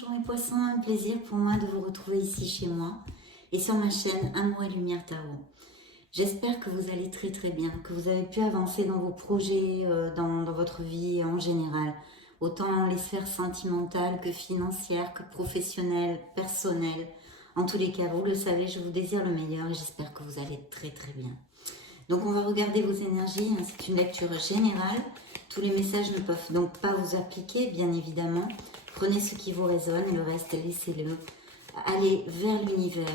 Bonjour mes poissons, un plaisir pour moi de vous retrouver ici chez moi et sur ma chaîne Amour et Lumière Tarot. J'espère que vous allez très très bien, que vous avez pu avancer dans vos projets, dans votre vie en général, autant dans les sphères sentimentales que financières, que professionnelles, personnelles. En tous les cas, vous le savez, je vous désire le meilleur et j'espère que vous allez très très bien. Donc on va regarder vos énergies, c'est une lecture générale. Tous les messages ne peuvent donc pas vous appliquer, bien évidemment. Prenez ce qui vous résonne et le reste, laissez-le. Allez vers l'univers.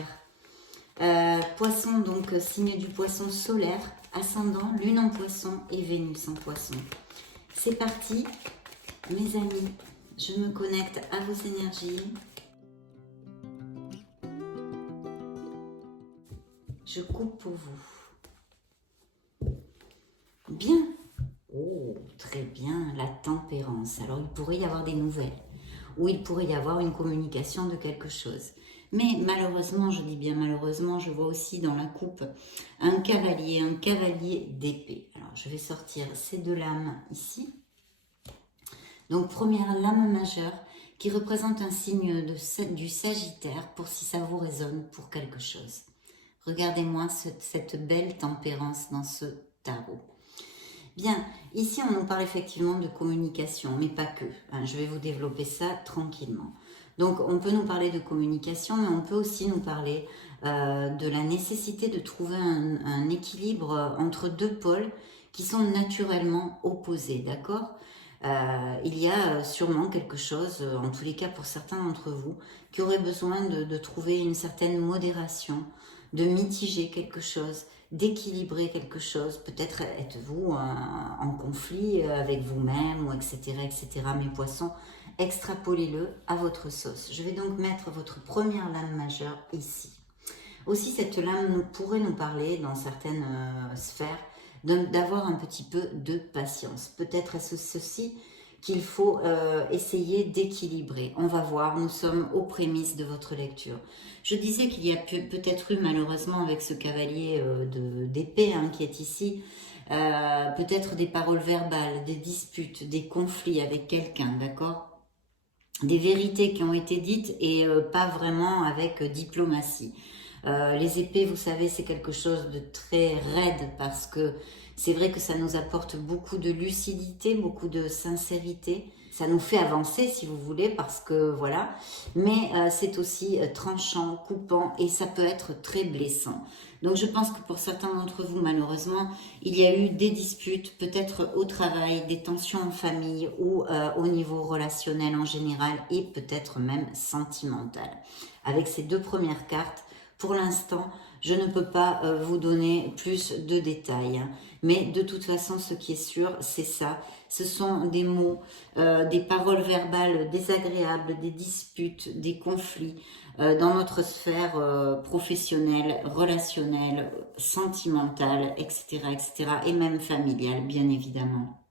Poisson, donc signe du poisson solaire, ascendant, lune en poisson et Vénus en poisson. C'est parti, mes amis. Je me connecte à vos énergies. Je coupe pour vous. Bien. Oh, très bien, la tempérance. Alors, il pourrait y avoir des nouvelles, ou il pourrait y avoir une communication de quelque chose. Mais malheureusement, je dis bien malheureusement, je vois aussi dans la coupe un cavalier d'épée. Alors, je vais sortir ces deux lames ici. Donc, première lame majeure qui représente un signe du Sagittaire, pour si ça vous résonne pour quelque chose. Regardez-moi cette belle tempérance dans ce tarot. Bien, ici on nous parle effectivement de communication, mais pas que. Je vais vous développer ça tranquillement. Donc on peut nous parler de communication, mais on peut aussi nous parler de la nécessité de trouver un équilibre entre deux pôles qui sont naturellement opposés, d'accord? Il y a sûrement quelque chose, en tous les cas pour certains d'entre vous, qui aurait besoin de trouver une certaine modération, de mitiger quelque chose, d'équilibrer quelque chose. Peut-être êtes-vous en conflit avec vous-même, ou etc., etc. Mes poissons, extrapolez-le à votre sauce. Je vais donc mettre votre première lame majeure ici. Aussi, cette lame pourrait nous parler, dans certaines sphères, d'avoir un petit peu de patience. Peut-être est-ce ceci qu'il faut essayer d'équilibrer. On va voir, nous sommes aux prémices de votre lecture. Je disais qu'il y a peut-être eu malheureusement avec ce cavalier d'épée qui est ici, peut-être des paroles verbales, des disputes, des conflits avec quelqu'un, d'accord ? Des vérités qui ont été dites et pas vraiment avec diplomatie. Les épées, vous savez, c'est quelque chose de très raide parce que c'est vrai que ça nous apporte beaucoup de lucidité, beaucoup de sincérité. Ça nous fait avancer, si vous voulez, parce que voilà. Mais c'est aussi tranchant, coupant et ça peut être très blessant. Donc je pense que pour certains d'entre vous, malheureusement, il y a eu des disputes, peut-être au travail, des tensions en famille ou au niveau relationnel en général et peut-être même sentimental. Avec ces deux premières cartes, pour l'instant, je ne peux pas vous donner plus de détails. Mais de toute façon, ce qui est sûr, c'est ça. Ce sont des mots, des paroles verbales désagréables, des disputes, des conflits dans notre sphère professionnelle, relationnelle, sentimentale, etc., etc. et même familiale, bien évidemment.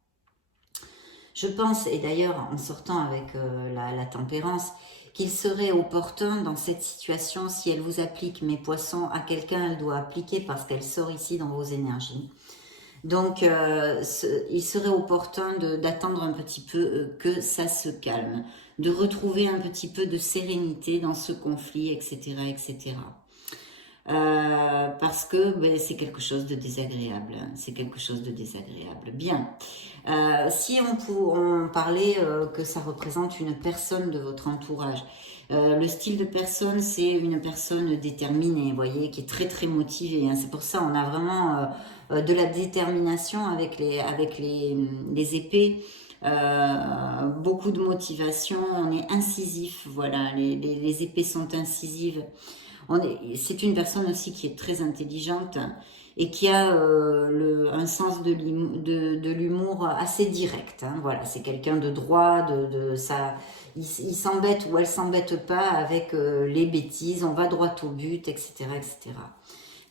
Je pense, et d'ailleurs en sortant avec la tempérance, qu'il serait opportun dans cette situation, si elle vous applique, mes poissons, à quelqu'un, elle doit appliquer parce qu'elle sort ici dans vos énergies. Donc, il serait opportun d'attendre un petit peu que ça se calme, de retrouver un petit peu de sérénité dans ce conflit, etc., etc. Parce que c'est quelque chose de désagréable. C'est quelque chose de désagréable. Bien. Si on parlait que ça représente une personne de votre entourage, le style de personne, c'est une personne déterminée, vous voyez, qui est très très motivée. C'est pour ça on a vraiment de la détermination avec les épées. Beaucoup de motivation, on est incisif, voilà, les épées sont incisives. C'est une personne aussi qui est très intelligente et qui a un sens de l'humour assez direct. Voilà, c'est quelqu'un de droit, ça, il s'embête ou elle s'embête pas avec les bêtises, on va droit au but, etc., etc.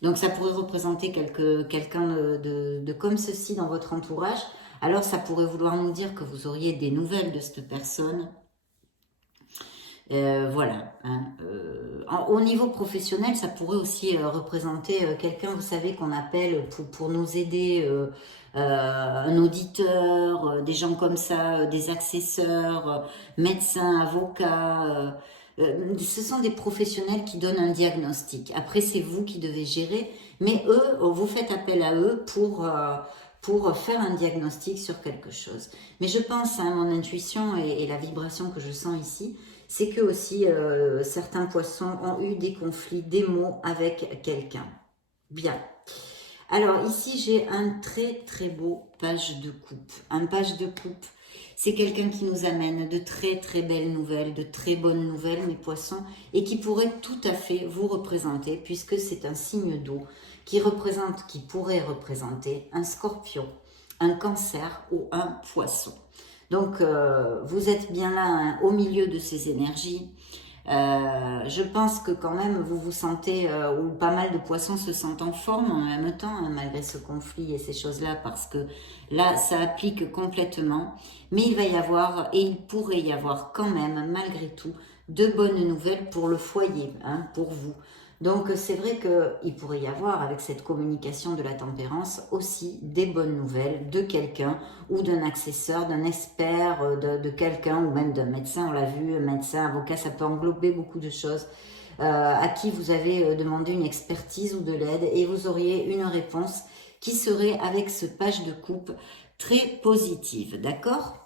Donc ça pourrait représenter quelqu'un de comme ceci dans votre entourage. Alors ça pourrait vouloir nous dire que vous auriez des nouvelles de cette personne. Voilà. Hein. Au niveau professionnel, ça pourrait aussi représenter quelqu'un, vous savez, qu'on appelle pour nous aider, un auditeur, des gens comme ça, des accesseurs, médecins, avocats. Ce sont des professionnels qui donnent un diagnostic. Après, c'est vous qui devez gérer, mais eux, vous faites appel à eux pour faire un diagnostic sur quelque chose. Mais je pense, hein, mon intuition et la vibration que je sens ici, c'est que aussi certains poissons ont eu des conflits, des mots avec quelqu'un. Bien. Alors ici, j'ai un très très beau page de coupe. Un page de coupe, c'est quelqu'un qui nous amène de très très belles nouvelles, de très bonnes nouvelles, mes poissons, et qui pourrait tout à fait vous représenter, puisque c'est un signe d'eau qui pourrait représenter un scorpion, un cancer ou un poisson. Donc, vous êtes bien là, hein, au milieu de ces énergies. Je pense que quand même, vous vous sentez, ou pas mal de poissons se sentent en forme en même temps, hein, malgré ce conflit et ces choses-là, parce que là, ça applique complètement. Mais il va y avoir, et il pourrait y avoir quand même, malgré tout, de bonnes nouvelles pour le foyer, hein, pour vous. Donc c'est vrai qu'il pourrait y avoir, avec cette communication de la tempérance, aussi des bonnes nouvelles de quelqu'un ou d'un accesseur, d'un expert, de quelqu'un ou même d'un médecin, on l'a vu, médecin, avocat, ça peut englober beaucoup de choses, à qui vous avez demandé une expertise ou de l'aide et vous auriez une réponse qui serait avec ce page de coupe très positive, d'accord ?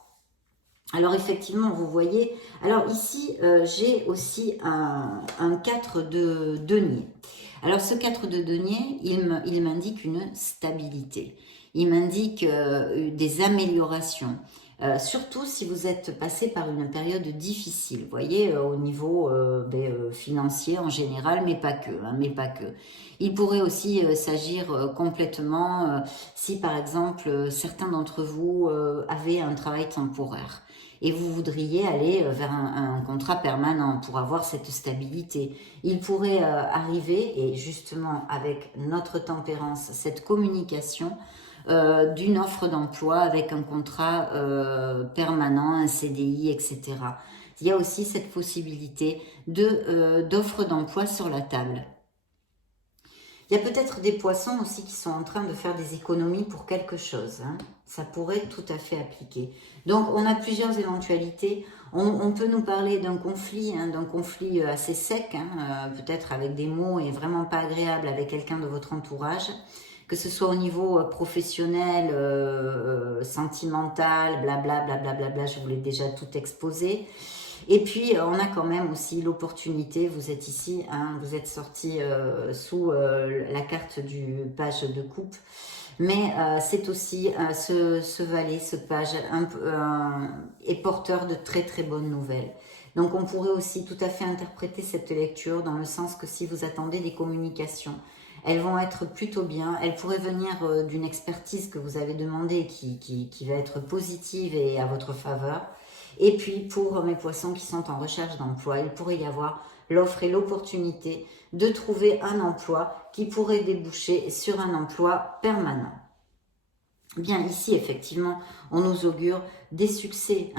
Alors effectivement, vous voyez, alors ici, j'ai aussi un 4 de denier. Alors ce 4 de denier, il m'indique une stabilité. Il m'indique des améliorations. Surtout si vous êtes passé par une période difficile, vous voyez, au niveau financier en général, mais pas que, hein, mais pas que. Il pourrait aussi s'agir complètement si par exemple certains d'entre vous avaient un travail temporaire et vous voudriez aller vers un contrat permanent pour avoir cette stabilité. Il pourrait arriver, et justement avec notre tempérance, cette communication d'une offre d'emploi avec un contrat permanent, un CDI, etc. Il y a aussi cette possibilité d'offre d'emploi sur la table. Il y a peut-être des poissons aussi qui sont en train de faire des économies pour quelque chose. Hein. Ça pourrait tout à fait appliquer. Donc, on a plusieurs éventualités. On peut nous parler d'un conflit assez sec, hein, peut-être avec des mots et vraiment pas agréables avec quelqu'un de votre entourage, que ce soit au niveau professionnel, sentimental, blablabla, bla, je vous l'ai déjà tout exposé. Et puis, on a quand même aussi l'opportunité, vous êtes ici, hein, vous êtes sorti sous la carte du page de coupe, mais c'est aussi ce valet, ce page, est porteur de très très bonnes nouvelles. Donc, on pourrait aussi tout à fait interpréter cette lecture dans le sens que si vous attendez des communications, elles vont être plutôt bien, elles pourraient venir d'une expertise que vous avez demandée qui va être positive et à votre faveur. Et puis, pour mes poissons qui sont en recherche d'emploi, il pourrait y avoir l'offre et l'opportunité de trouver un emploi qui pourrait déboucher sur un emploi permanent. Bien, ici, effectivement, on nous augure des succès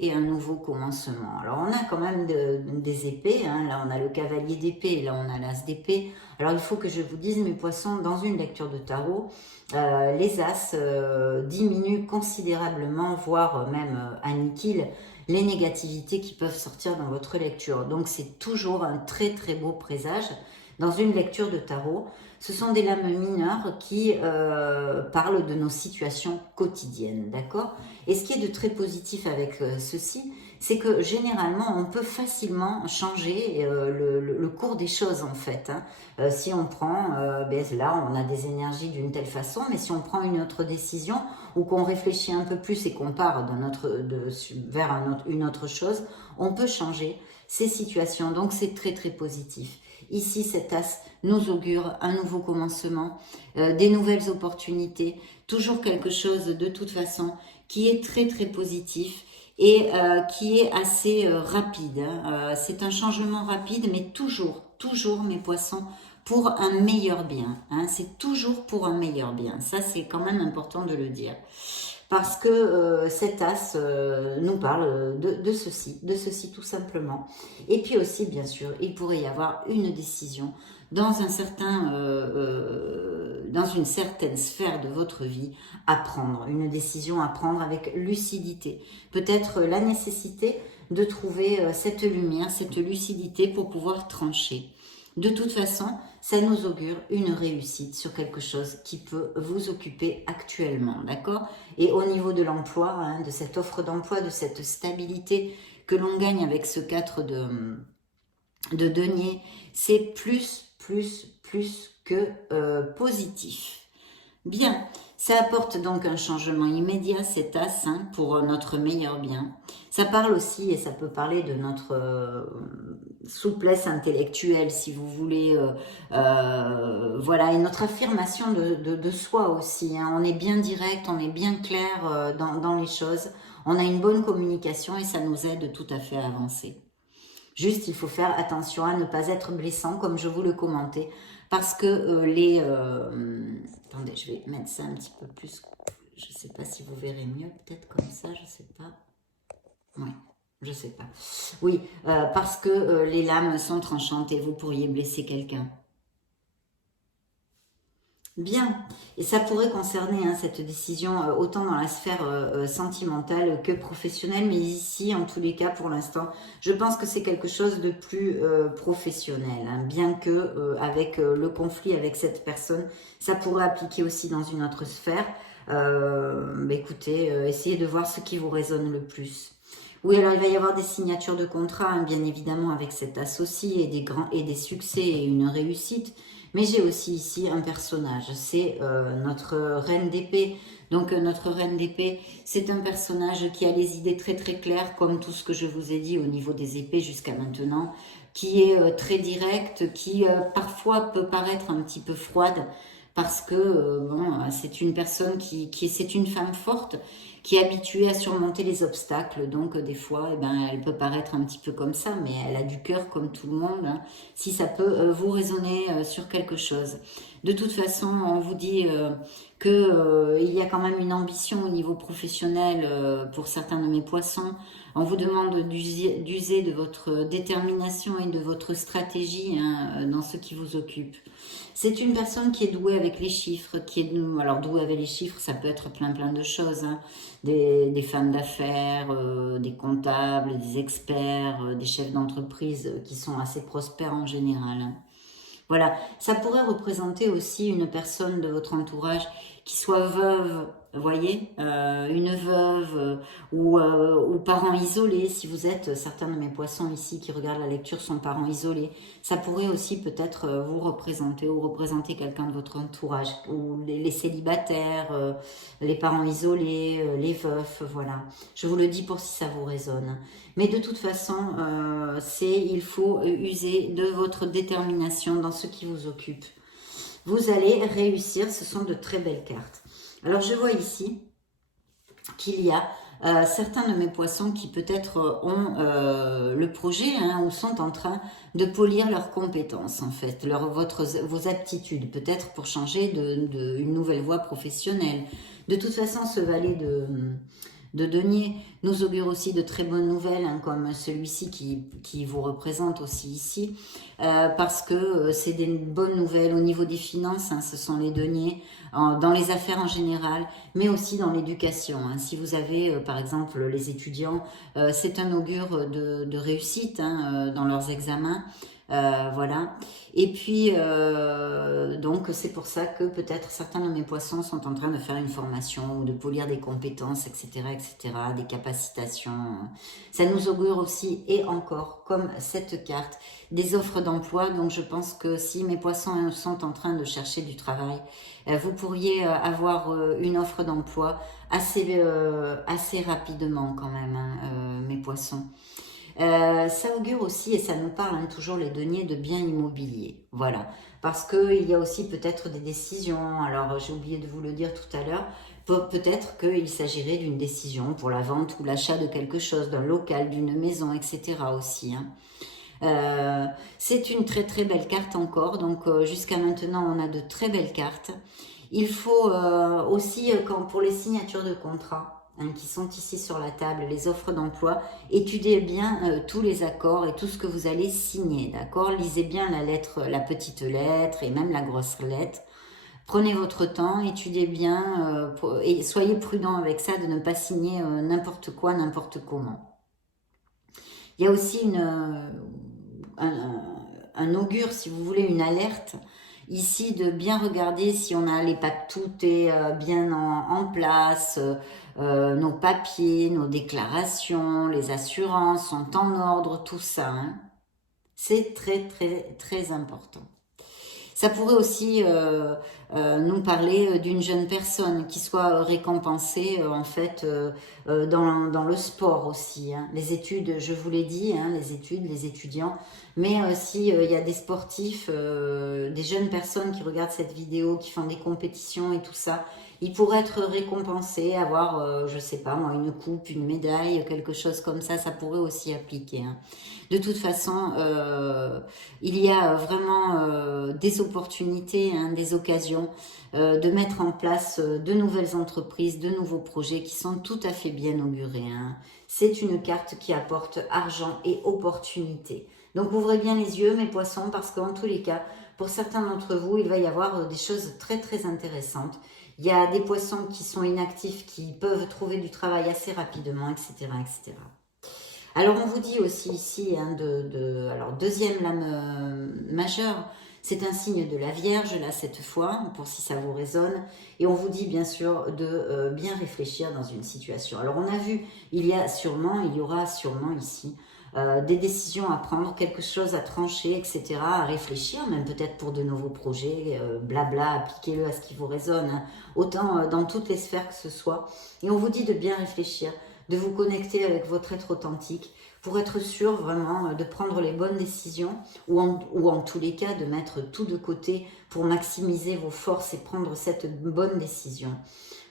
et un nouveau commencement. Alors, on a quand même des épées. Hein. Là, on a le cavalier d'épée et là, on a l'as d'épée. Alors, il faut que je vous dise, mes poissons, dans une lecture de tarot, les as diminuent considérablement, voire même aniquillent les négativités qui peuvent sortir dans votre lecture. Donc, c'est toujours un très, très beau présage. Dans une lecture de tarot, ce sont des lames mineures qui parlent de nos situations quotidiennes, d'accord? Et ce qui est de très positif avec ceci, c'est que généralement, on peut facilement changer le cours des choses, en fait. Hein. Si on prend, là, on a des énergies d'une telle façon, mais si on prend une autre décision ou qu'on réfléchit un peu plus et qu'on part vers une autre chose, on peut changer ces situations. Donc, c'est très, très positif. Ici, cet as nous augure un nouveau commencement, des nouvelles opportunités, toujours quelque chose de toute façon qui est très très positif et qui est assez rapide. Hein. C'est un changement rapide, mais toujours mes poissons, pour un meilleur bien. Hein, c'est toujours pour un meilleur bien. Ça, c'est quand même important de le dire. Parce que cet as nous parle de ceci tout simplement. Et puis aussi, bien sûr, il pourrait y avoir une décision dans dans une certaine sphère de votre vie à prendre, une décision à prendre avec lucidité. Peut-être la nécessité de trouver cette lumière, cette lucidité pour pouvoir trancher. De toute façon, ça nous augure une réussite sur quelque chose qui peut vous occuper actuellement, d'accord? Et au niveau de l'emploi, hein, de cette offre d'emploi, de cette stabilité que l'on gagne avec ce 4 de denier, c'est plus que positif. Bien, ça apporte donc un changement immédiat, cet as, hein, pour notre meilleur bien. Ça parle aussi, et ça peut parler de notre souplesse intellectuelle, si vous voulez, voilà, et notre affirmation de soi aussi. Hein. On est bien direct, on est bien clair dans les choses, on a une bonne communication et ça nous aide tout à fait à avancer. Juste, il faut faire attention à ne pas être blessant, comme je vous le commentais, parce que attendez, je vais mettre ça un petit peu plus. Je ne sais pas si vous verrez mieux, peut-être comme ça, je ne sais pas. Oui, je ne sais pas. Oui, parce que les lames sont tranchantes et vous pourriez blesser quelqu'un. Bien, et ça pourrait concerner hein, cette décision autant dans la sphère sentimentale que professionnelle, mais ici, en tous les cas, pour l'instant, je pense que c'est quelque chose de plus professionnel, hein, bien que avec le conflit avec cette personne, ça pourrait appliquer aussi dans une autre sphère. Écoutez, essayez de voir ce qui vous résonne le plus. Oui, alors il va y avoir des signatures de contrat, hein, bien évidemment, avec cet associé et des succès et une réussite. Mais j'ai aussi ici un personnage, c'est notre reine d'épée. Donc notre reine d'épée, c'est un personnage qui a les idées très très claires, comme tout ce que je vous ai dit au niveau des épées jusqu'à maintenant, qui est très direct, qui parfois peut paraître un petit peu froide, parce que bon, c'est une personne c'est une femme forte, qui est habituée à surmonter les obstacles. Donc, des fois, elle peut paraître un petit peu comme ça, mais elle a du cœur comme tout le monde, hein, si ça peut vous résonner sur quelque chose. De toute façon, on vous dit qu'il y a quand même une ambition au niveau professionnel pour certains de mes poissons. On vous demande d'user de votre détermination et de votre stratégie hein, dans ce qui vous occupe. C'est une personne qui est douée avec les chiffres, alors douée avec les chiffres, ça peut être plein de choses, hein. Des femmes d'affaires, des comptables, des experts, des chefs d'entreprise qui sont assez prospères en général. Hein. Voilà, ça pourrait représenter aussi une personne de votre entourage qui soit veuve, vous voyez, une veuve ou parents isolés. Si vous êtes, certains de mes poissons ici qui regardent la lecture sont parents isolés, ça pourrait aussi peut-être vous représenter ou représenter quelqu'un de votre entourage, ou les célibataires, les parents isolés, les veufs, voilà. Je vous le dis pour si ça vous résonne. Mais de toute façon, il faut user de votre détermination dans ce qui vous occupe. Vous allez réussir, ce sont de très belles cartes. Alors je vois ici qu'il y a certains de mes poissons qui peut-être ont le projet hein, ou sont en train de polir leurs compétences en fait, vos aptitudes, peut-être pour changer une nouvelle voie professionnelle. De toute façon, ce valet de denier nous augure aussi de très bonnes nouvelles, hein, comme celui-ci qui vous représente aussi ici, parce que c'est des bonnes nouvelles au niveau des finances, hein, ce sont les deniers, dans les affaires en général, mais aussi dans l'éducation. Hein. Si vous avez, par exemple, les étudiants, c'est un augure de réussite hein, dans leurs examens. Voilà. Et puis, donc, c'est pour ça que peut-être certains de mes poissons sont en train de faire une formation ou de polir des compétences, etc., des capacitations. Ça nous augure aussi, et encore, comme cette carte, des offres d'emploi. Donc, je pense que si mes poissons sont en train de chercher du travail, vous pourriez avoir une offre d'emploi assez rapidement quand même, hein, mes poissons. Ça augure aussi, et ça nous parle hein, toujours les deniers de biens immobiliers, voilà, parce qu'il y a aussi peut-être des décisions, alors j'ai oublié de vous le dire tout à l'heure, peut-être qu'il s'agirait d'une décision pour la vente ou l'achat de quelque chose, d'un local, d'une maison, etc. aussi, hein. C'est une très très belle carte encore, donc jusqu'à maintenant on a de très belles cartes. Il faut aussi, pour les signatures de contrat, hein, qui sont ici sur la table, les offres d'emploi, étudiez bien tous les accords et tout ce que vous allez signer, d'accord? Lisez bien la lettre, la petite lettre et même la grosse lettre. Prenez votre temps, étudiez bien et soyez prudent avec ça de ne pas signer n'importe quoi, n'importe comment. Il y a aussi un augure, si vous voulez, une alerte ici de bien regarder si on a les papiers, tout est bien en place, nos papiers, nos déclarations, les assurances sont en ordre, tout ça. Hein. C'est très très très important. Ça pourrait aussi nous parler d'une jeune personne qui soit récompensée en fait dans le sport aussi. Hein. Les études, je vous l'ai dit, hein, les études, les étudiants. Mais si il y a des sportifs, des jeunes personnes qui regardent cette vidéo, qui font des compétitions et tout ça, ils pourraient être récompensés, avoir, je sais pas moi, une coupe, une médaille, quelque chose comme ça pourrait aussi appliquer. Hein. De toute façon, il y a vraiment des opportunités, hein, des occasions de mettre en place de nouvelles entreprises, de nouveaux projets qui sont tout à fait bien augurés. Hein. C'est une carte qui apporte argent et opportunité. Donc ouvrez bien les yeux mes poissons parce qu'en tous les cas, pour certains d'entre vous, il va y avoir des choses très très intéressantes. Il y a des poissons qui sont inactifs, qui peuvent trouver du travail assez rapidement, etc. etc. Alors on vous dit aussi ici, hein, alors deuxième lame majeure, c'est un signe de la Vierge, là cette fois, pour si ça vous résonne. Et on vous dit bien sûr de bien réfléchir dans une situation. Alors on a vu, il y aura sûrement ici des décisions à prendre, quelque chose à trancher, etc., à réfléchir, même peut-être pour de nouveaux projets, blabla, appliquez-le à ce qui vous résonne, hein, autant dans toutes les sphères que ce soit. Et on vous dit de bien réfléchir, de vous connecter avec votre être authentique pour être sûr vraiment de prendre les bonnes décisions ou en tous les cas de mettre tout de côté pour maximiser vos forces et prendre cette bonne décision.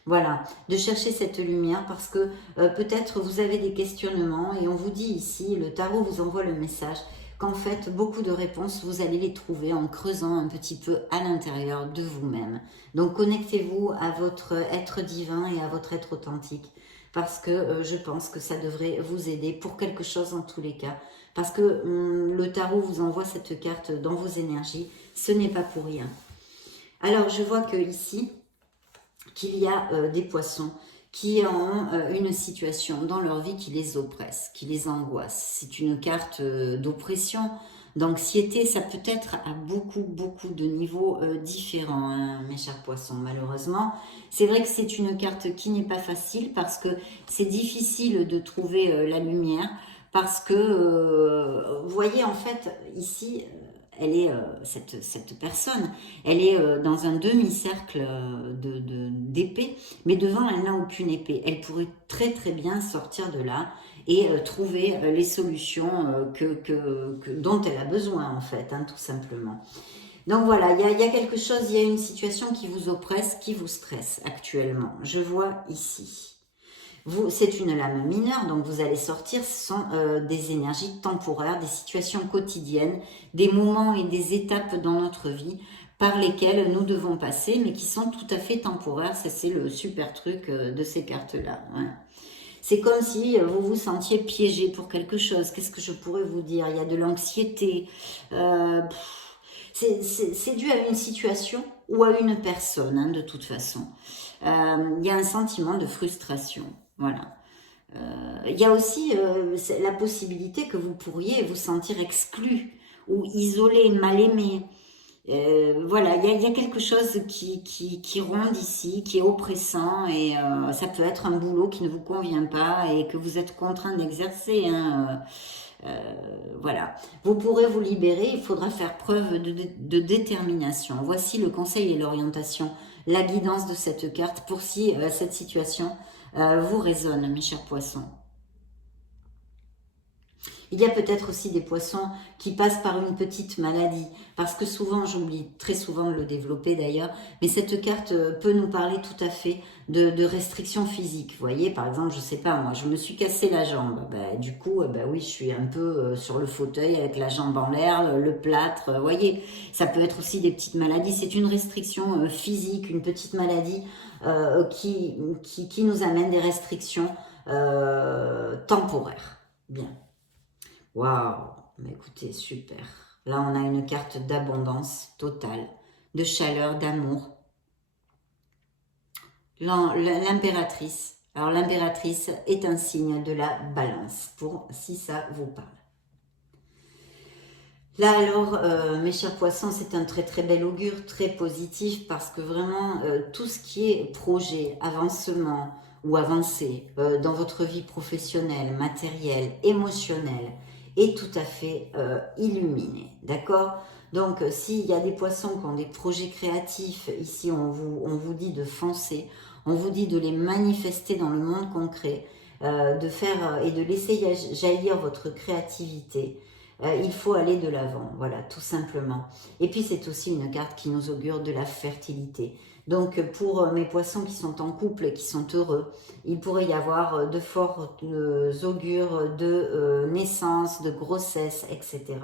Voilà, de chercher cette lumière parce que peut-être vous avez des questionnements et on vous dit ici, le tarot vous envoie le message qu'en fait, beaucoup de réponses, vous allez les trouver en creusant un petit peu à l'intérieur de vous-même. Donc, connectez-vous à votre être divin et à votre être authentique parce que je pense que ça devrait vous aider pour quelque chose en tous les cas. Parce que le tarot vous envoie cette carte dans vos énergies, ce n'est pas pour rien. Alors, je vois que ici, qu'il y a des poissons qui ont une situation dans leur vie qui les oppresse, qui les angoisse. C'est une carte d'oppression, d'anxiété. Ça peut être à beaucoup de niveaux différents, hein, mes chers poissons, malheureusement. C'est vrai que c'est une carte qui n'est pas facile parce que c'est difficile de trouver la lumière. Parce que, vous voyez, en fait, ici, elle est, cette personne, elle est dans un demi-cercle d'épée, mais devant, elle n'a aucune épée. Elle pourrait très très bien sortir de là et trouver les solutions dont elle a besoin, en fait, hein, tout simplement. Donc voilà, il y a quelque chose, il y a une situation qui vous oppresse, qui vous stresse actuellement. Je vois ici. C'est une lame mineure, donc vous allez sortir, ce sont des énergies temporaires, des situations quotidiennes, des moments et des étapes dans notre vie par lesquelles nous devons passer, mais qui sont tout à fait temporaires. C'est le super truc de ces cartes-là. Ouais. C'est comme si vous vous sentiez piégé pour quelque chose. Qu'est-ce que je pourrais vous dire? Il y a de l'anxiété. C'est dû à une situation ou à une personne, hein, de toute façon. Il y a un sentiment de frustration. Voilà. Il y a aussi la possibilité que vous pourriez vous sentir exclu ou isolé, mal aimé. Voilà, il y a quelque chose qui ronde ici, qui est oppressant et ça peut être un boulot qui ne vous convient pas et que vous êtes contraint d'exercer. Hein, voilà, vous pourrez vous libérer, il faudra faire preuve de détermination. Voici le conseil et l'orientation, la guidance de cette carte pour si cette situation vous résonne, mes chers poissons. Il y a peut-être aussi des poissons qui passent par une petite maladie, parce que souvent, j'oublie très souvent de le développer d'ailleurs, mais cette carte peut nous parler tout à fait de restrictions physiques. Vous voyez, par exemple, je sais pas, moi, je me suis cassé la jambe. Ben, du coup, ben oui, je suis un peu sur le fauteuil avec la jambe en l'air, le plâtre. Vous voyez, ça peut être aussi des petites maladies. C'est une restriction physique, une petite maladie qui nous amène des restrictions temporaires. Bien. Waouh, mais écoutez, super. Là, on a une carte d'abondance totale, de chaleur, d'amour. L'impératrice. Alors, l'impératrice est un signe de la balance, pour si ça vous parle. Là, alors, mes chers poissons, c'est un très très bel augure, très positif, parce que vraiment, tout ce qui est projet, avancement ou avancé dans votre vie professionnelle, matérielle, émotionnelle, est tout à fait illuminé, d'accord? Donc, s'il y a des poissons qui ont des projets créatifs, ici, on vous dit de foncer, on vous dit de les manifester dans le monde concret, de faire et de laisser jaillir votre créativité. Il faut aller de l'avant, voilà, tout simplement. Et puis, c'est aussi une carte qui nous augure de la fertilité. Donc, pour mes poissons qui sont en couple et qui sont heureux, il pourrait y avoir de forts augures de naissance, de grossesse, etc.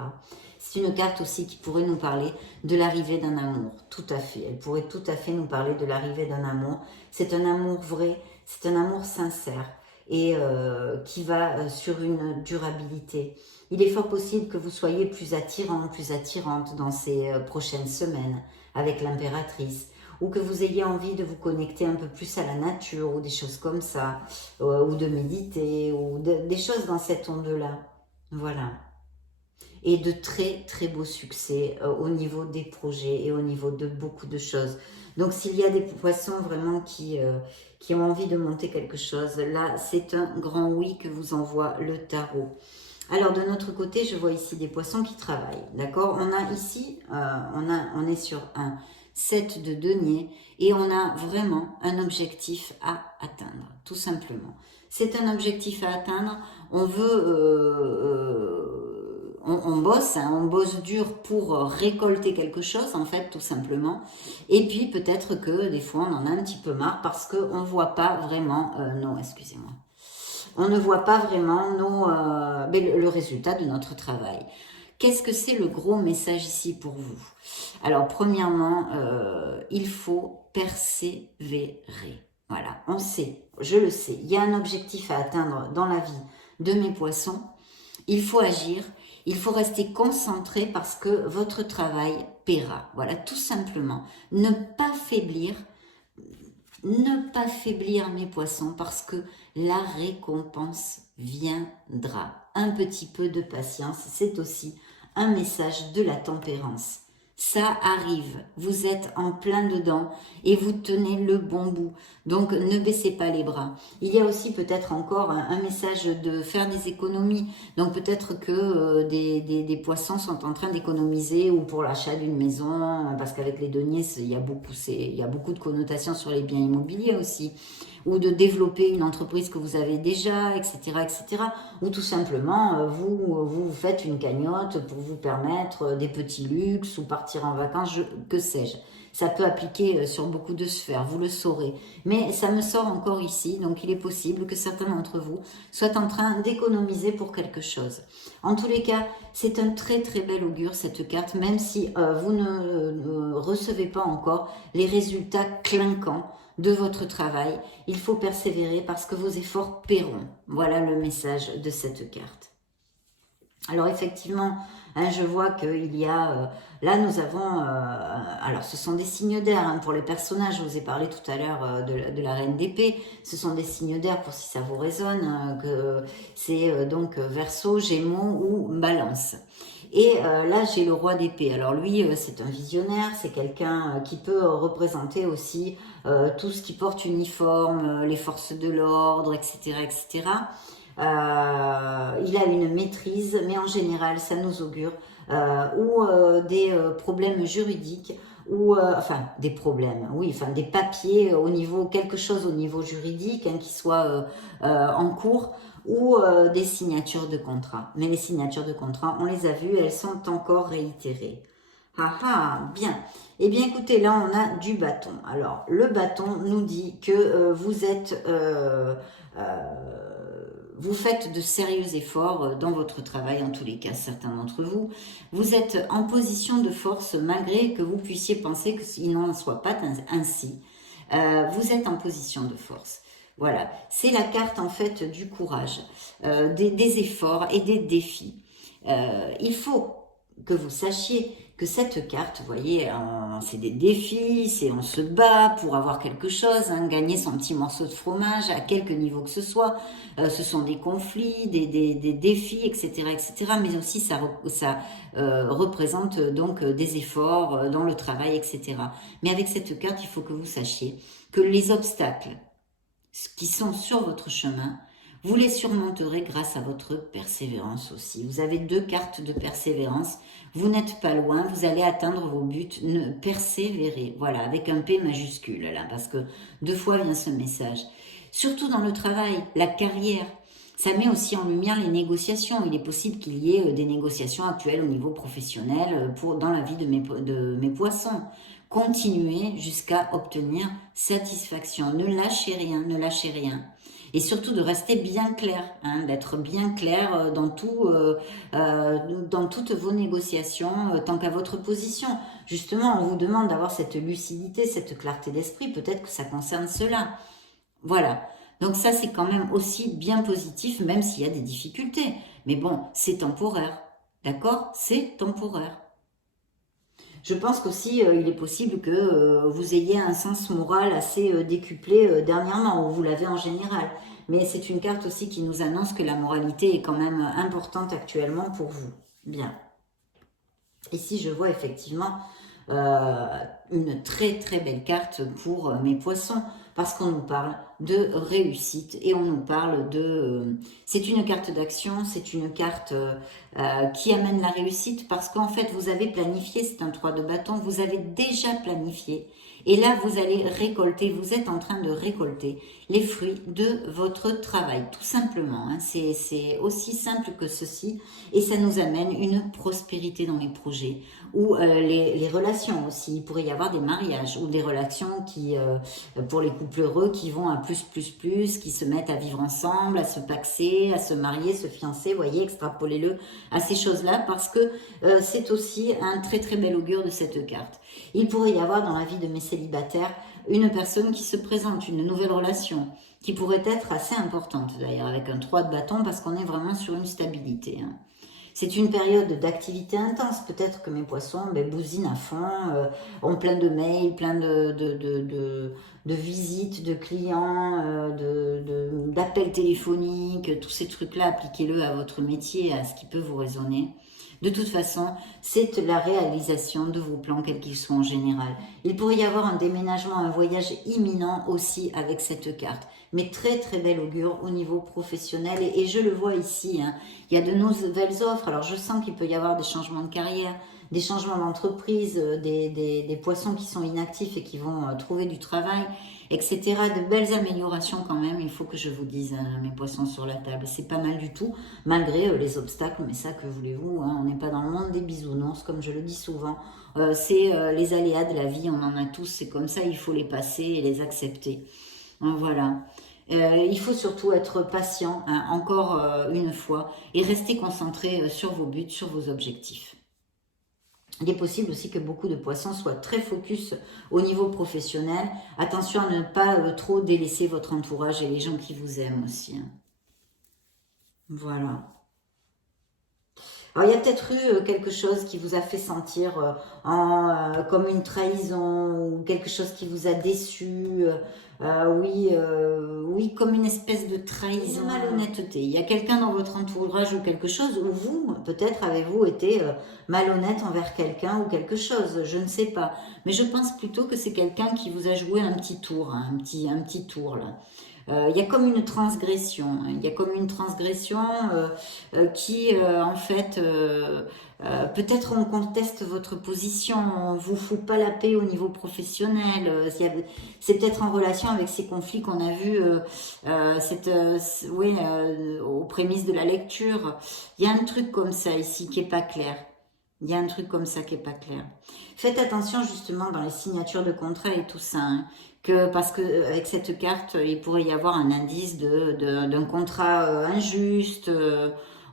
C'est une carte aussi qui pourrait nous parler de l'arrivée d'un amour, tout à fait. Elle pourrait tout à fait nous parler de l'arrivée d'un amour. C'est un amour vrai, c'est un amour sincère et qui va sur une durabilité. Il est fort possible que vous soyez plus attirant, plus attirante dans ces prochaines semaines avec l'impératrice, ou que vous ayez envie de vous connecter un peu plus à la nature, ou des choses comme ça, ou de méditer, ou des choses dans cette onde-là. Voilà. Et de très très beaux succès au niveau des projets et au niveau de beaucoup de choses. Donc s'il y a des poissons vraiment qui ont envie de monter quelque chose, là c'est un grand oui que vous envoie le tarot. Alors de notre côté, je vois ici des poissons qui travaillent, d'accord? On a ici, on est sur un 7 de denier et on a vraiment un objectif à atteindre, tout simplement. C'est un objectif à atteindre, on veut... on bosse, hein, on bosse dur pour récolter quelque chose, en fait, tout simplement. Et puis, peut-être que des fois, on en a un petit peu marre parce qu'on ne voit pas vraiment... non, excusez-moi. On ne voit pas vraiment le résultat de notre travail. Qu'est-ce que c'est le gros message ici pour vous? Alors, premièrement, il faut persévérer. Voilà, on sait, je le sais, il y a un objectif à atteindre dans la vie de mes poissons. Il faut agir, il faut rester concentré parce que votre travail paiera. Voilà, tout simplement. Ne pas faiblir mes poissons parce que la récompense viendra. Un petit peu de patience, c'est aussi un message de la tempérance. Ça arrive, vous êtes en plein dedans et vous tenez le bon bout. Donc ne baissez pas les bras. Il y a aussi peut-être encore un message de faire des économies. Donc peut-être que des poissons sont en train d'économiser ou pour l'achat d'une maison, parce qu'avec les deniers, il y a beaucoup de connotations sur les biens immobiliers aussi. Ou de développer une entreprise que vous avez déjà, etc., etc. Ou tout simplement, vous faites une cagnotte pour vous permettre des petits luxes ou partir en vacances, que sais-je. Ça peut appliquer sur beaucoup de sphères, vous le saurez. Mais ça me sort encore ici, donc il est possible que certains d'entre vous soient en train d'économiser pour quelque chose. En tous les cas, c'est un très très bel augure cette carte, même si vous ne recevez pas encore les résultats clinquants de votre travail. Il faut persévérer parce que vos efforts paieront. Voilà le message de cette carte. Alors effectivement, hein, je vois qu'il y a... là, nous avons... alors, ce sont des signes d'air hein, pour les personnages. Je vous ai parlé tout à l'heure de la reine d'épée. Ce sont des signes d'air pour si ça vous résonne. Que c'est donc Verseau, Gémeaux ou Balance. Et là, j'ai le roi d'épée. Alors lui, c'est un visionnaire, c'est quelqu'un qui peut représenter aussi tout ce qui porte uniforme, les forces de l'ordre, etc., etc. Il a une maîtrise, mais en général, ça nous augure ou des problèmes juridiques ou enfin des problèmes, oui, enfin des papiers au niveau, quelque chose au niveau juridique qui soit en cours, ou des signatures de contrat. Mais les signatures de contrat, on les a vues, elles sont encore réitérées. Ah ah, bien. Eh bien écoutez, là on a du bâton. Alors le bâton nous dit que vous êtes vous faites de sérieux efforts dans votre travail, en tous les cas, certains d'entre vous. Vous êtes en position de force malgré que vous puissiez penser qu'il n'en soit pas ainsi. Vous êtes en position de force. Voilà, c'est la carte en fait du courage, des efforts et des défis. Il faut que vous sachiez que cette carte, vous voyez, c'est des défis, c'est on se bat pour avoir quelque chose, gagner son petit morceau de fromage à quelque niveau que ce soit. Ce sont des conflits, des défis, etc., etc. Mais aussi ça représente donc des efforts dans le travail, etc. Mais avec cette carte, il faut que vous sachiez que les obstacles qui sont sur votre chemin, vous les surmonterez grâce à votre persévérance aussi. Vous avez 2 cartes de persévérance. Vous n'êtes pas loin, vous allez atteindre vos buts. Ne persévérez. Voilà, avec un P majuscule là, parce que 2 fois vient ce message. Surtout dans le travail, la carrière. Ça met aussi en lumière les négociations. Il est possible qu'il y ait des négociations actuelles au niveau professionnel dans la vie de mes poissons. Continuez jusqu'à obtenir satisfaction. Ne lâchez rien, ne lâchez rien. Et surtout de rester bien clair, d'être bien clair dans toutes vos négociations, tant qu'à votre position. Justement, on vous demande d'avoir cette lucidité, cette clarté d'esprit. Peut-être que ça concerne cela. Voilà. Donc ça, c'est quand même aussi bien positif, même s'il y a des difficultés. Mais bon, c'est temporaire. D'accord? C'est temporaire. Je pense qu'aussi, il est possible que vous ayez un sens moral assez décuplé dernièrement, ou vous l'avez en général. Mais c'est une carte aussi qui nous annonce que la moralité est quand même importante actuellement pour vous. Bien. Ici, je vois effectivement une très très belle carte pour mes poissons, parce qu'on nous parle de réussite et on nous parle de... c'est une carte d'action, c'est une carte qui amène la réussite, parce qu'en fait vous avez planifié, c'est un 3 de bâton, vous avez déjà planifié. Et là, vous allez récolter, vous êtes en train de récolter les fruits de votre travail, tout simplement. C'est aussi simple que ceci, et ça nous amène une prospérité dans les projets, ou les relations aussi. Il pourrait y avoir des mariages, ou des relations qui, pour les couples heureux, qui vont à plus, qui se mettent à vivre ensemble, à se paxer, à se marier, se fiancer, voyez, extrapolez-le à ces choses-là, parce que c'est aussi un très très bel augure de cette carte. Il pourrait y avoir dans la vie de mes célibataires une personne qui se présente, une nouvelle relation, qui pourrait être assez importante d'ailleurs, avec un 3 de bâton, parce qu'on est vraiment sur une stabilité. C'est une période d'activité intense. Peut-être que mes poissons bousinent à fond, ont plein de mails, plein de visites, de clients, d'appels téléphoniques, tous ces trucs-là, appliquez-le à votre métier, à ce qui peut vous résonner. De toute façon, c'est la réalisation de vos plans, quels qu'ils soient en général. Il pourrait y avoir un déménagement, un voyage imminent aussi avec cette carte. Mais très très bel augure au niveau professionnel. Et je le vois ici, il y a de nouvelles offres. Alors je sens qu'il peut y avoir des changements de carrière, des changements d'entreprise, des poissons qui sont inactifs et qui vont trouver du travail, etc. De belles améliorations quand même, il faut que je vous dise, mes poissons sur la table. C'est pas mal du tout, malgré les obstacles, mais ça, que voulez-vous, on n'est pas dans le monde des bisounours, comme je le dis souvent. C'est les aléas de la vie, on en a tous, c'est comme ça, il faut les passer et les accepter. Voilà. Il faut surtout être patient, encore une fois, et rester concentré sur vos buts, sur vos objectifs. Il est possible aussi que beaucoup de poissons soient très focus au niveau professionnel. Attention à ne pas trop délaisser votre entourage et les gens qui vous aiment aussi. Voilà. Alors, il y a peut-être eu quelque chose qui vous a fait sentir comme une trahison, ou quelque chose qui vous a déçu. Oui, comme une espèce de trahison, une malhonnêteté. Il y a quelqu'un dans votre entourage ou quelque chose, ou vous, peut-être avez-vous été malhonnête envers quelqu'un ou quelque chose, je ne sais pas. Mais je pense plutôt que c'est quelqu'un qui vous a joué un petit tour, un petit tour là. Il y a comme une transgression, hein. Il y a comme une transgression qui, en fait, peut-être on conteste votre position, on vous fout pas la paix au niveau professionnel. C'est peut-être en relation avec ces conflits qu'on a vus oui, aux prémices de la lecture. Il y a un truc comme ça ici qui est pas clair. Il y a un truc comme ça qui est pas clair. Faites attention justement dans les signatures de contrat et tout ça, hein, parce que avec cette carte, il pourrait y avoir un indice d'un contrat injuste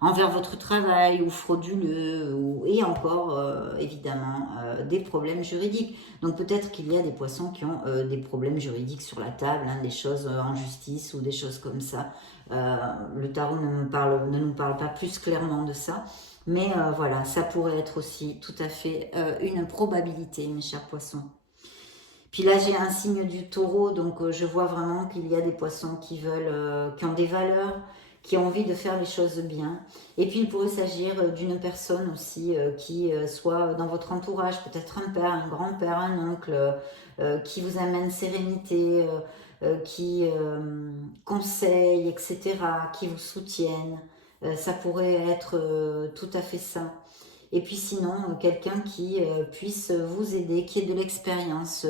envers votre travail ou frauduleux, et encore évidemment des problèmes juridiques. Donc peut-être qu'il y a des poissons qui ont des problèmes juridiques sur la table, hein, des choses en justice ou des choses comme ça. Le tarot ne nous parle pas plus clairement de ça. Mais voilà, ça pourrait être aussi tout à fait une probabilité, mes chers poissons. Puis là, j'ai un signe du taureau, donc je vois vraiment qu'il y a des poissons qui veulent, qui ont des valeurs, qui ont envie de faire les choses bien. Et puis, il pourrait s'agir d'une personne aussi qui soit dans votre entourage, peut-être un père, un grand-père, un oncle, qui vous amène sérénité, qui conseille, etc., qui vous soutiennent. Ça pourrait être tout à fait ça. Et puis sinon, quelqu'un qui puisse vous aider, qui ait de l'expérience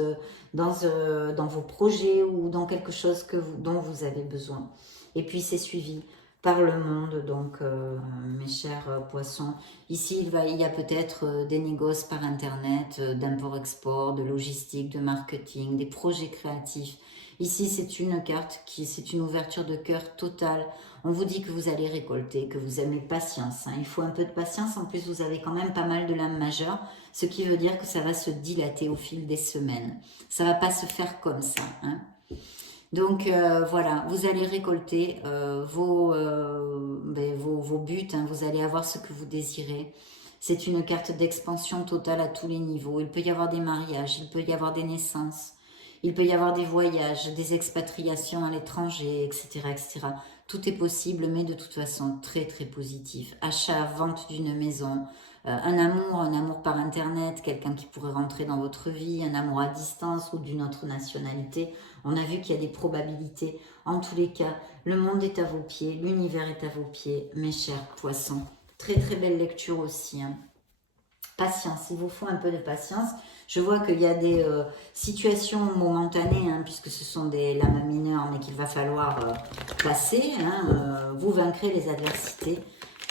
dans vos projets ou dans quelque chose dont vous avez besoin. Et puis c'est suivi par le monde, donc mes chers poissons. Ici, il y a peut-être des négoces par Internet, d'import-export, de logistique, de marketing, des projets créatifs. Ici, c'est une carte c'est une ouverture de cœur totale. On vous dit que vous allez récolter, que vous aimez patience, hein. Il faut un peu de patience. En plus, vous avez quand même pas mal de lames majeures, ce qui veut dire que ça va se dilater au fil des semaines. Ça va pas se faire comme ça, hein. Donc voilà, vous allez récolter vos buts, hein. Vous allez avoir ce que vous désirez. C'est une carte d'expansion totale à tous les niveaux. Il peut y avoir des mariages, il peut y avoir des naissances. Il peut y avoir des voyages, des expatriations à l'étranger, etc., etc. Tout est possible, mais de toute façon, très, très positif. Achat, vente d'une maison, un amour par Internet, quelqu'un qui pourrait rentrer dans votre vie, un amour à distance ou d'une autre nationalité. On a vu qu'il y a des probabilités. En tous les cas, le monde est à vos pieds, l'univers est à vos pieds, mes chers poissons. Très, très belle lecture aussi, hein. Patience, il vous faut un peu de patience. Je vois qu'il y a des situations momentanées, hein, puisque ce sont des lames mineures, mais qu'il va falloir passer, hein. Vous vaincrez les adversités.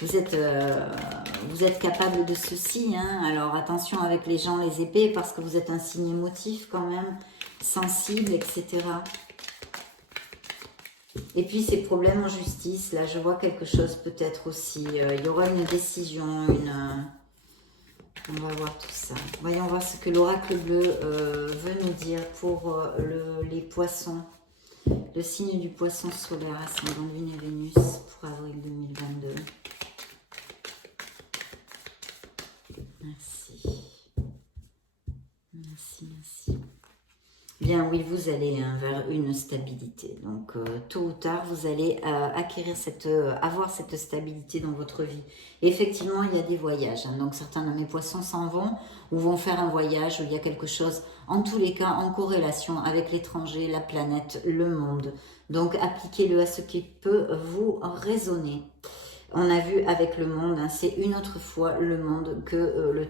Vous êtes capable de ceci, hein. Alors attention avec les gens, les épées, parce que vous êtes un signe émotif quand même, sensible, etc. Et puis ces problèmes en justice, là je vois quelque chose peut-être aussi. Il y aura une décision, on va voir tout ça. Voyons voir ce que l'oracle bleu veut nous dire pour les poissons. Le signe du poisson solaire, ascendant Lune et Vénus pour avril 2022. Merci. Merci, merci. Bien oui, vous allez vers une stabilité. Donc tôt ou tard, vous allez avoir cette stabilité dans votre vie. Et effectivement, il y a des voyages, hein. Donc certains de mes poissons s'en vont ou vont faire un voyage où il y a quelque chose, en tous les cas, en corrélation avec l'étranger, la planète, le monde. Donc appliquez-le à ce qui peut vous résonner. On a vu avec le monde, hein, c'est une autre fois le monde que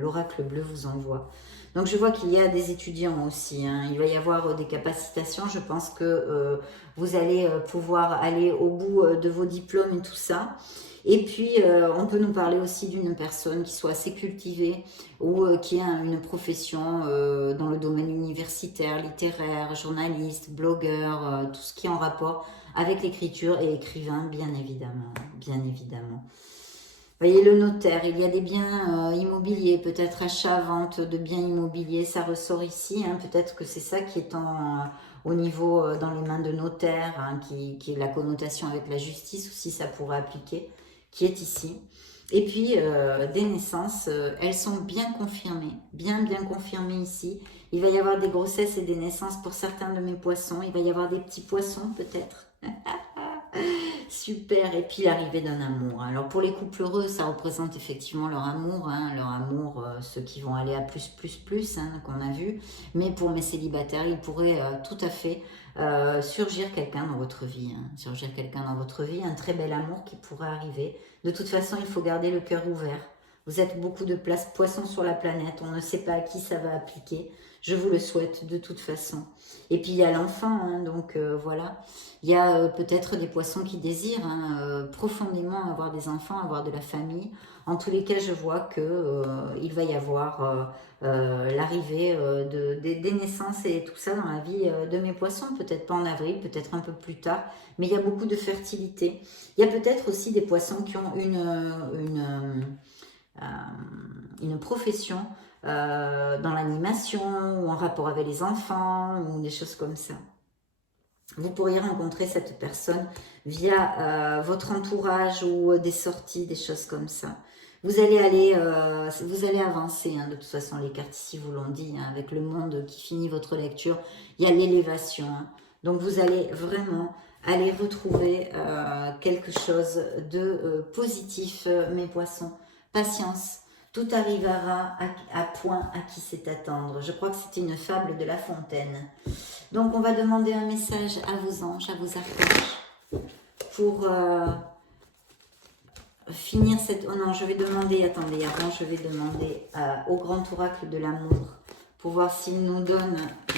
l'oracle bleu vous envoie. Donc je vois qu'il y a des étudiants aussi, hein. Il va y avoir des capacitations. Je pense que vous allez pouvoir aller au bout de vos diplômes et tout ça. Et puis on peut nous parler aussi d'une personne qui soit assez cultivée ou qui a une profession dans le domaine universitaire, littéraire, journaliste, blogueur, tout ce qui est en rapport avec l'écriture et écrivain, bien évidemment, bien évidemment. Voyez le notaire, il y a des biens immobiliers, peut-être achat, vente de biens immobiliers, ça ressort ici, hein. Peut-être que c'est ça qui est au niveau dans les mains de notaire, hein, qui est la connotation avec la justice aussi, ça pourrait appliquer, qui est ici. Et puis des naissances, elles sont bien confirmées, bien confirmées ici. Il va y avoir des grossesses et des naissances pour certains de mes poissons, il va y avoir des petits poissons peut-être. Super, et puis l'arrivée d'un amour. Alors pour les couples heureux, ça représente effectivement leur amour, ceux qui vont aller à plus, qu'on a vu. Mais pour mes célibataires, il pourrait tout à fait surgir quelqu'un dans votre vie. Un très bel amour qui pourrait arriver. De toute façon, il faut garder le cœur ouvert. Vous êtes beaucoup de place poisson sur la planète, on ne sait pas à qui ça va appliquer. Je vous le souhaite de toute façon. Et puis il y a l'enfant, donc voilà. Il y a peut-être des poissons qui désirent profondément avoir des enfants, avoir de la famille. En tous les cas, je vois que il va y avoir l'arrivée des naissances et tout ça dans la vie de mes poissons. Peut-être pas en avril, peut-être un peu plus tard. Mais il y a beaucoup de fertilité. Il y a peut-être aussi des poissons qui ont une profession dans l'animation ou en rapport avec les enfants ou des choses comme ça. Vous pourriez rencontrer cette personne via votre entourage ou des sorties, des choses comme ça. Vous allez avancer, de toute façon les cartes ici vous l'ont dit, avec le monde qui finit votre lecture, il y a l'élévation. Donc vous allez vraiment aller retrouver quelque chose de positif, mes poissons. Patience, tout arrivera à point à qui sait attendre. Je crois que c'était une fable de La Fontaine. Donc on va demander un message à vos anges, à vos archanges, pour finir cette... Oh non, je vais demander, attendez, avant je vais demander au grand oracle de l'amour, pour voir s'il nous donne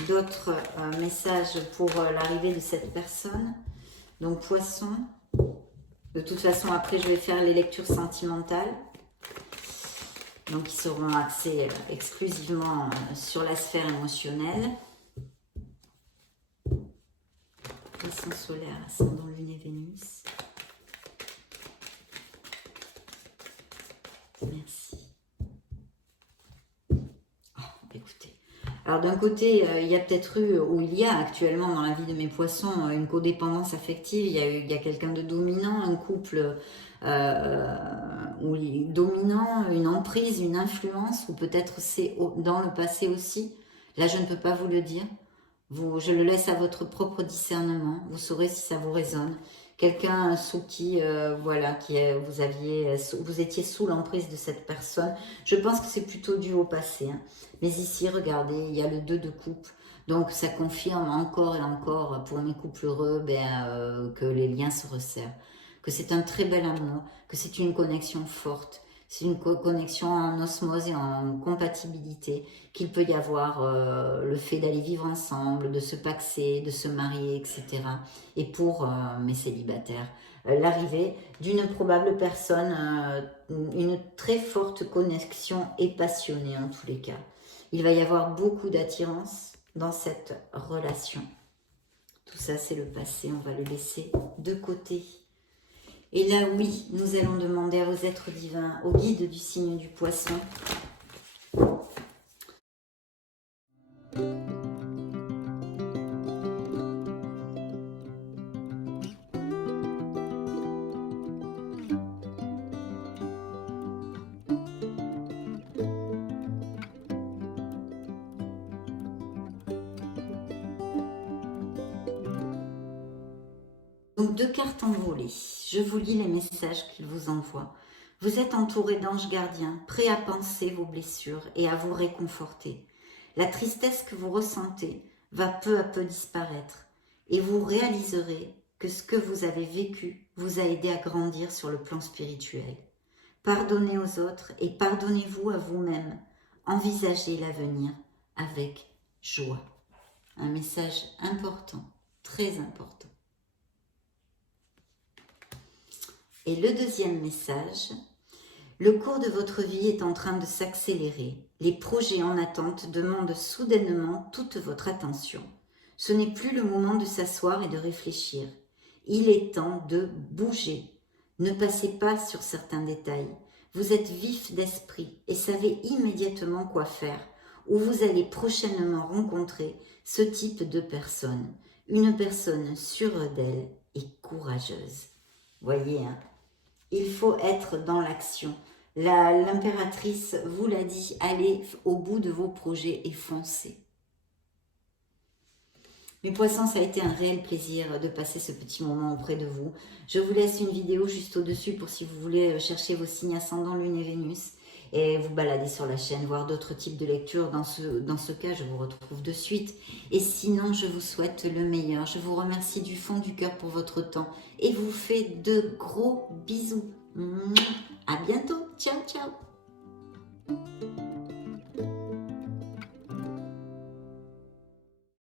d'autres messages pour l'arrivée de cette personne. Donc poisson, de toute façon après je vais faire les lectures sentimentales. Donc, ils seront axés exclusivement sur la sphère émotionnelle. Poisson solaire, ascendant Lune et Vénus. Merci. Écoutez. Alors, d'un côté, il y a peut-être eu, ou il y a actuellement dans la vie de mes poissons, une codépendance affective. Il y a quelqu'un de dominant, un couple... dominant, une emprise, une influence, ou peut-être c'est dans le passé aussi. Là, je ne peux pas vous le dire. Je le laisse à votre propre discernement. Vous saurez si ça vous résonne. Quelqu'un sous qui, vous étiez sous l'emprise de cette personne. Je pense que c'est plutôt dû au passé. Mais ici, regardez, il y a le 2 de coupe. Donc, ça confirme encore et encore pour mes couples heureux que les liens se resserrent. Que c'est un très bel amour, que c'est une connexion forte, c'est une connexion en osmose et en compatibilité, qu'il peut y avoir le fait d'aller vivre ensemble, de se paxer, de se marier, etc. Et pour mes célibataires, l'arrivée d'une probable personne, une très forte connexion et passionnée en tous les cas. Il va y avoir beaucoup d'attirance dans cette relation. Tout ça, c'est le passé, on va le laisser de côté. Et là, oui, nous allons demander à vos êtres divins, aux guides du signe du poisson, donc 2 cartes envolées. Je vous lis les messages qu'ils vous envoient. Vous êtes entouré d'anges gardiens, prêts à panser vos blessures et à vous réconforter. La tristesse que vous ressentez va peu à peu disparaître et vous réaliserez que ce que vous avez vécu vous a aidé à grandir sur le plan spirituel. Pardonnez aux autres et pardonnez-vous à vous-même. Envisagez l'avenir avec joie. Un message important, très important. Et le deuxième message, le cours de votre vie est en train de s'accélérer. Les projets en attente demandent soudainement toute votre attention. Ce n'est plus le moment de s'asseoir et de réfléchir. Il est temps de bouger. Ne passez pas sur certains détails. Vous êtes vif d'esprit et savez immédiatement quoi faire, ou vous allez prochainement rencontrer ce type de personne. Une personne sûre d'elle et courageuse. Voyez, il faut être dans l'action. L'impératrice vous l'a dit, allez au bout de vos projets et foncez. Mes poissons, ça a été un réel plaisir de passer ce petit moment auprès de vous. Je vous laisse une vidéo juste au-dessus pour si vous voulez chercher vos signes ascendant Lune et Vénus et vous balader sur la chaîne, voir d'autres types de lectures. Dans ce cas, je vous retrouve de suite. Et sinon, je vous souhaite le meilleur. Je vous remercie du fond du cœur pour votre temps et vous fais de gros bisous.